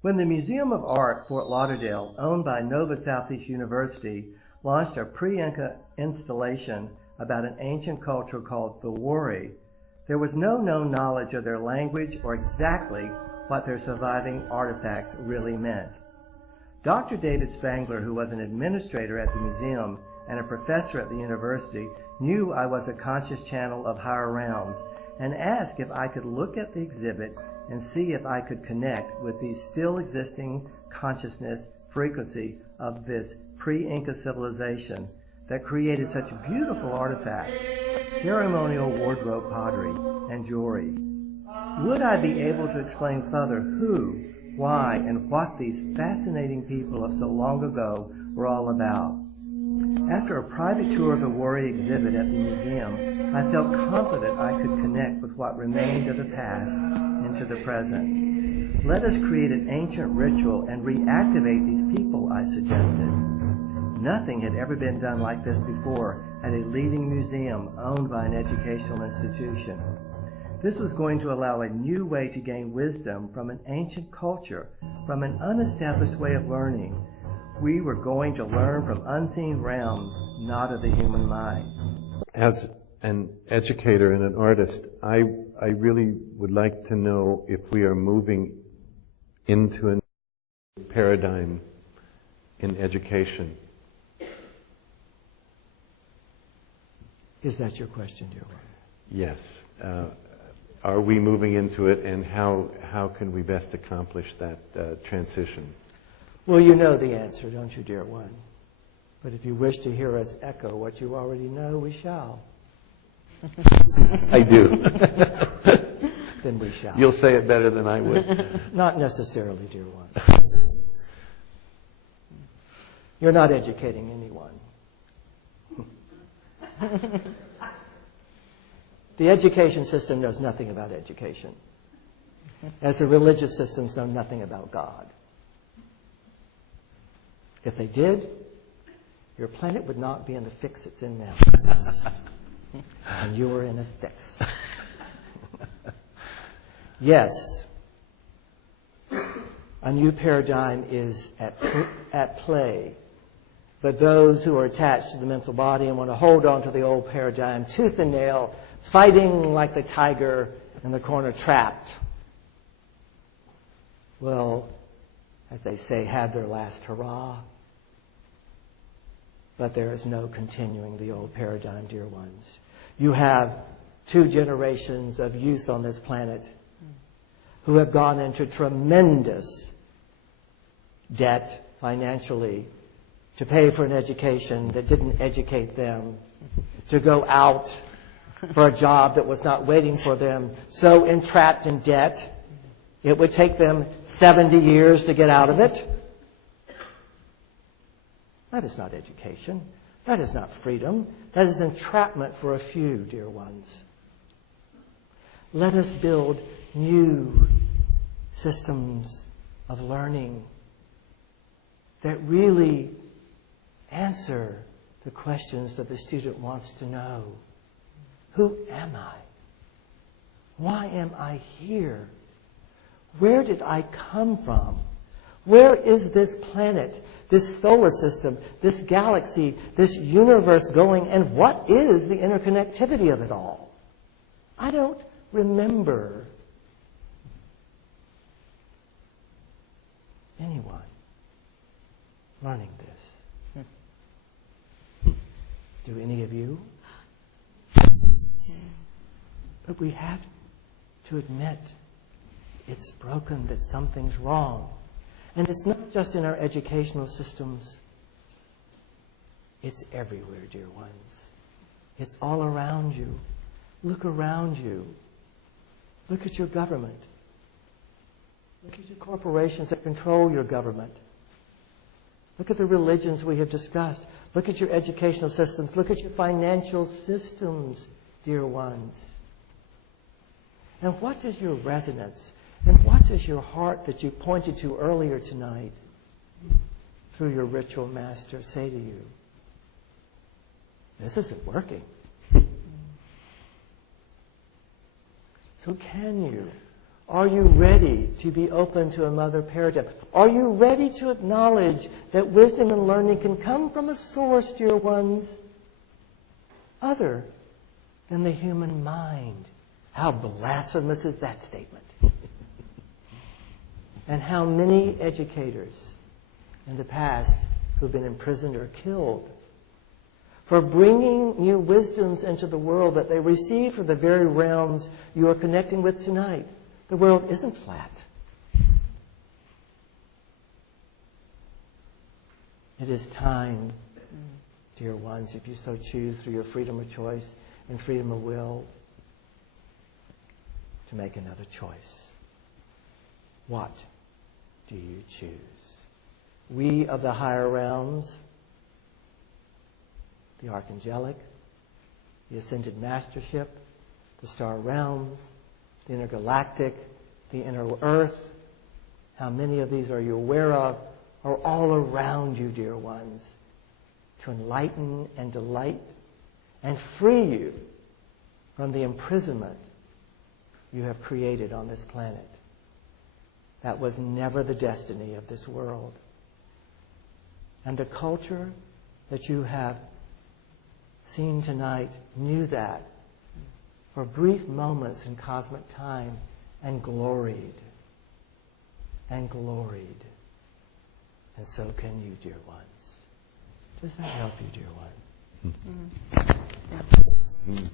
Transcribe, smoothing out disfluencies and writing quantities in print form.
When the Museum of Art, Fort Lauderdale, owned by Nova Southeast University, launched a pre-Inca installation about an ancient culture called Thawari, there was no known knowledge of their language or exactly what their surviving artifacts really meant. Dr. David Spangler, who was an administrator at the museum and a professor at the university, knew I was a conscious channel of higher realms and asked if I could look at the exhibit and see if I could connect with the still existing consciousness frequency of this pre-Inca civilization that created such beautiful artifacts, ceremonial wardrobe pottery, and jewelry. Would I be able to explain further who, why, and what these fascinating people of so long ago were all about? After a private tour of the Wari exhibit at the museum, I felt confident I could connect with what remained of the past into the present. Let us create an ancient ritual and reactivate these people, I suggested. Nothing had ever been done like this before at a leading museum owned by an educational institution. This was going to allow a new way to gain wisdom from an ancient culture, from an unestablished way of learning. We were going to learn from unseen realms, not of the human mind. As an educator and an artist, I really would like to know if we are moving into a new paradigm in education. Is that your question, dear one? Yes. Are we moving into it, and how can we best accomplish that transition? Well, you know the answer, don't you, dear one? But if you wish to hear us echo what you already know, we shall. I do. Then we shall. You'll say it better than I would. Not necessarily, dear one. You're not educating anyone. The education system knows nothing about education, as the religious systems know nothing about God. If they did, your planet would not be in the fix it's in now. And you are in a fix. Yes, a new paradigm is at play. But those who are attached to the mental body and want to hold on to the old paradigm, tooth and nail, fighting like the tiger in the corner trapped, will, as they say, have their last hurrah. But there is no continuing the old paradigm, dear ones. You have 2 generations of youth on this planet who have gone into tremendous debt financially to pay for an education that didn't educate them, to go out for a job that was not waiting for them, so entrapped in debt, it would take them 70 years to get out of it. That is not education. That is not freedom. That is entrapment for a few, dear ones. Let us build new systems of learning that really answer the questions that the student wants to know. Who am I? Why am I here? Where did I come from? Where is this planet, this solar system, this galaxy, this universe going, and what is the interconnectivity of it all? I don't remember anyone learning this. Do any of you? But we have to admit it's broken, that something's wrong. And it's not just in our educational systems. It's everywhere, dear ones. It's all around you. Look around you. Look at your government. Look at your corporations that control your government. Look at the religions we have discussed. Look at your educational systems. Look at your financial systems, dear ones. And what does your resonance and what does your heart that you pointed to earlier tonight through your ritual master say to you? This isn't working. So can you Are you ready to be open to a mother paradigm? Are you ready to acknowledge that wisdom and learning can come from a source, dear ones, other than the human mind? How blasphemous is that statement? And how many educators in the past who've been imprisoned or killed for bringing new wisdoms into the world that they receive from the very realms you are connecting with tonight. The world isn't flat. It is time, dear ones, if you so choose, through your freedom of choice and freedom of will, to make another choice. What do you choose? We of the higher realms, the archangelic, the ascended mastership, the star realms, the intergalactic, the inner earth, how many of these are you aware of, are all around you, dear ones, to enlighten and delight and free you from the imprisonment you have created on this planet. That was never the destiny of this world. And the culture that you have seen tonight knew that for brief moments in cosmic time and gloried. And gloried. And so can you, dear ones. Does that help you, dear one? Mm.